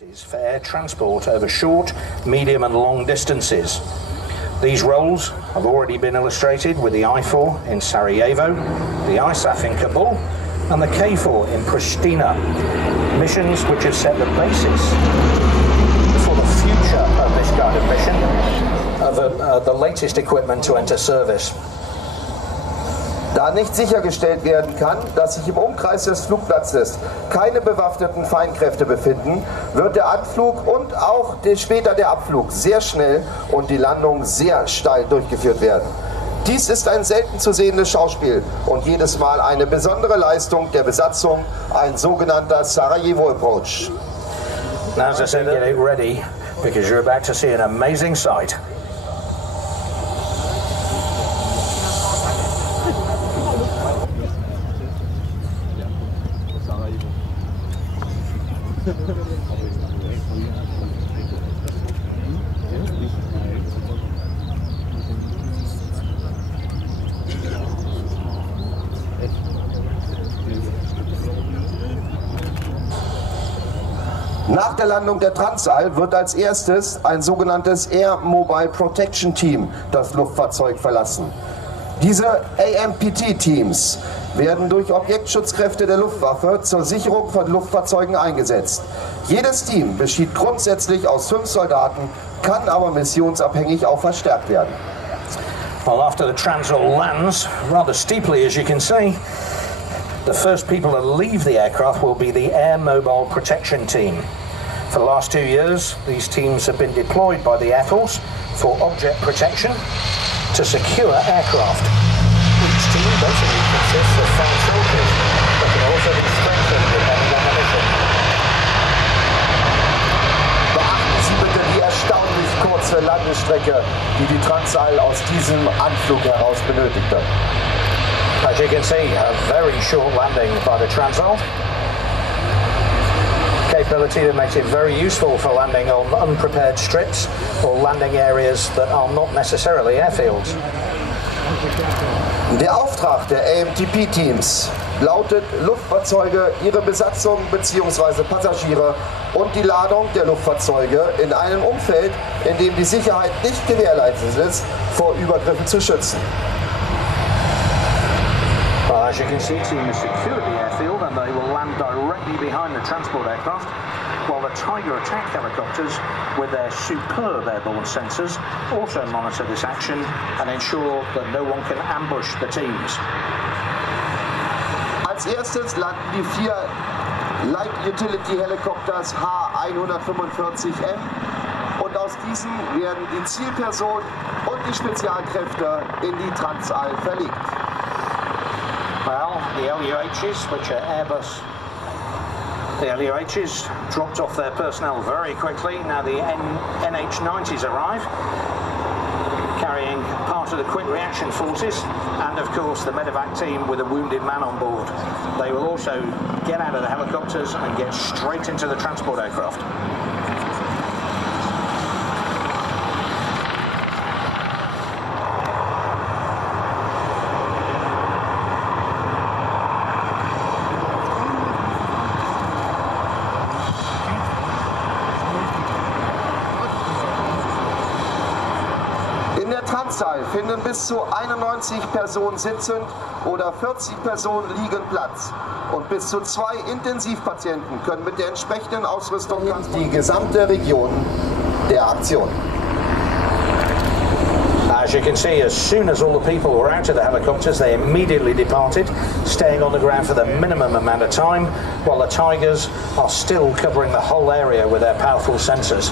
For air transport over short, medium and long distances. These roles have already been illustrated with the I-4 in Sarajevo, the ISAF in Kabul and the K-4 in Pristina. Missions which have set the basis for the future of this kind of mission, of the latest equipment to enter service. Da nicht sichergestellt werden kann, dass sich im Umkreis des Flugplatzes keine bewaffneten Feindkräfte befinden, wird der Anflug und auch später der Abflug sehr schnell und die Landung sehr steil durchgeführt werden. Dies ist ein selten zu sehendes Schauspiel und jedes Mal eine besondere Leistung der Besatzung, ein sogenannter Sarajevo Approach. Now, as I said, get ready because you're about to see an amazing sight. Nach der Landung der Transall wird als erstes ein sogenanntes Air Mobile Protection Team das Luftfahrzeug verlassen. Diese AMPT-Teams werden durch Objektschutzkräfte der Luftwaffe zur Sicherung von Luftfahrzeugen eingesetzt. Jedes Team besteht grundsätzlich aus 5 Soldaten, kann aber missionsabhängig auch verstärkt werden. Well, after the Transall lands, rather steeply as you can see, the first people to leave the aircraft will be the Air Mobile Protection Team. For the last 2 years, these teams have been deployed by the Air Force for object protection to secure aircraft. Each team basically consists of 5 soldiers, but can also be strengthened depending on the mission. Beachten Sie bitte die erstaunlich kurze Landestrecke, die die Transall aus diesem Anflug heraus benötigte. As you can see, a very short landing by the Transall. Capability that makes it very useful for landing on unprepared strips or landing areas that are not necessarily airfields. Der Auftrag der AMTP-Teams lautet, Luftfahrzeuge, ihre Besatzung bzw. Passagiere und die Ladung der Luftfahrzeuge in einem Umfeld, in dem die Sicherheit nicht gewährleistet ist, vor Übergriffen zu schützen. Well, as you can see, team has secured the airfield and they will land directly behind the transport aircraft, while the Tiger attack helicopters, with their superb airborne sensors, also monitor this action and ensure that no one can ambush the teams. Als erstes landen die 4 Light Utility Helicopters H145M und aus diesen werden die Zielpersonen und die Spezialkräfte in die Transall verlegt. Well, the LUHs, which are Airbus, the LUHs dropped off their personnel very quickly. Now the NH90s arrive, carrying part of the quick reaction forces and of course the medevac team with a wounded man on board. They will also get out of the helicopters and get straight into the transport aircraft. In der Transall finden bis zu 91 Personen sitzend oder 40 Personen liegend Platz. Und bis zu 2 Intensivpatienten können mit der entsprechenden Ausrüstung die gesamte Region der Aktion. As you can see, as soon as all the people were out of the helicopters, they immediately departed, staying on the ground for the minimum amount of time, while the Tigers are still covering the whole area with their powerful sensors.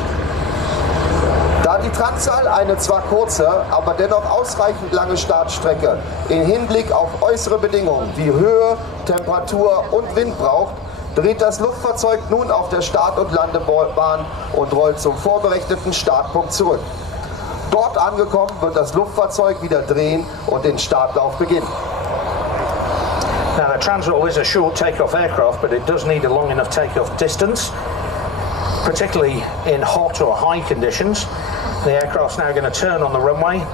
Da die Transall eine zwar kurze, aber dennoch ausreichend lange Startstrecke im Hinblick auf äußere Bedingungen wie Höhe, Temperatur und Wind braucht, dreht das Luftfahrzeug nun auf der Start- und Landebahn und rollt zum vorberechneten Startpunkt zurück. Dort angekommen wird das Luftfahrzeug wieder drehen und den Startlauf beginnen. Now the Transall is a short takeoff aircraft, but it does need a long enough takeoff distance, particularly in hot or high conditions. The aircraft's now going to turn on the runway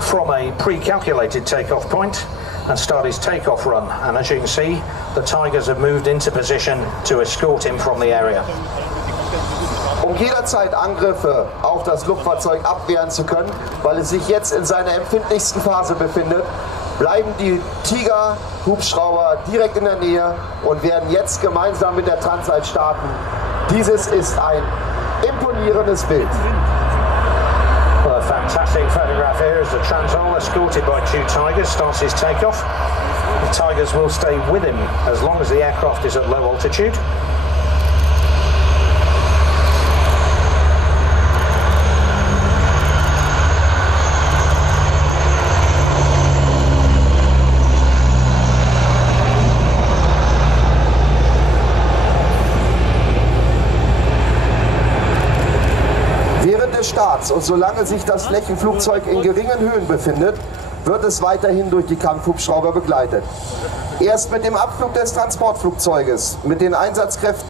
from a pre-calculated takeoff point and start his takeoff run. And as you can see, the Tigers have moved into position to escort him from the area. Um jederzeit Angriffe auf das Luftfahrzeug abwehren zu können, weil es sich jetzt in seiner empfindlichsten Phase befindet, bleiben die Tiger-Hubschrauber direkt in der Nähe und werden jetzt gemeinsam mit der Transall starten. Dieses ist ein imponierendes Bild. Well, a fantastic photograph here as the Transall, escorted by two Tigers, starts his takeoff. The Tigers will stay with him as long as the aircraft is at low altitude. Während des Starts und solange sich das Flächenflugzeug in geringen Höhen befindet, wird es weiterhin durch die Kampfhubschrauber begleitet. Erst mit dem Abflug des Transportflugzeuges, mit den Einsatzkräften